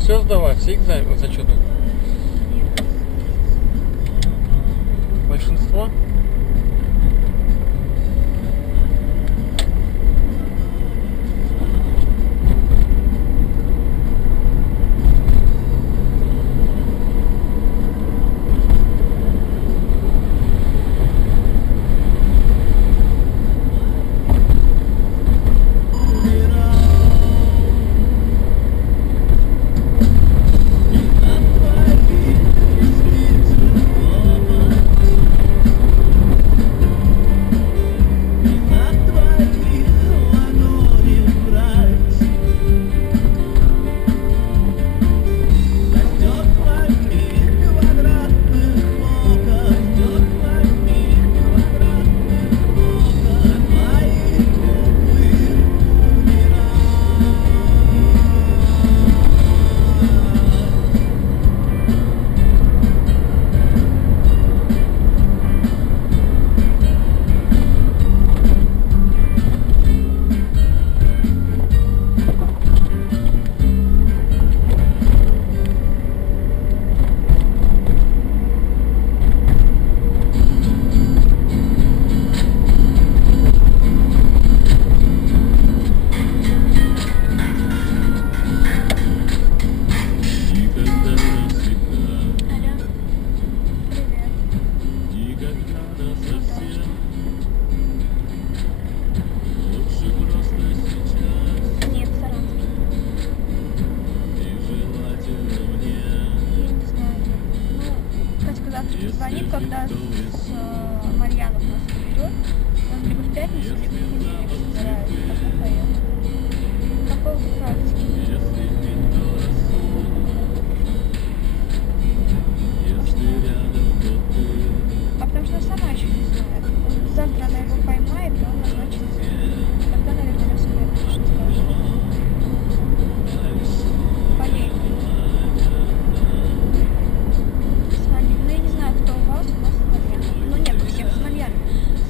все сдала, все экзамены, зачеты? Большинство? Звонит, когда с Марьянов нас придет. Он либо в пятницу, либо в понедельник собирает. Потом поехал. По поводу практики. А потому что она сама еще не знает. Завтра она его поймает, и он назначит. Тогда, наверное, она себе лучше скажет. Полей. Ну, я не знаю, кто у вас Смольянов. Ну, нет, у всех Смольянов.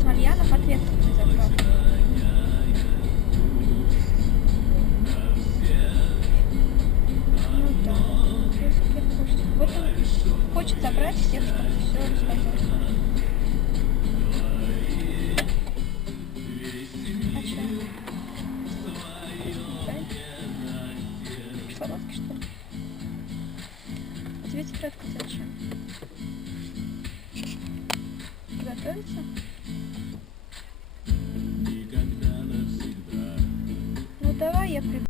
Смольянов ответственный за практику. Ну да, если хочет. Вот он хочет забрать всех, чтобы все рассказать. А что? Кислородки, что ли? А тебе тетрадка зачем? Готовиться? Ну давай я приду.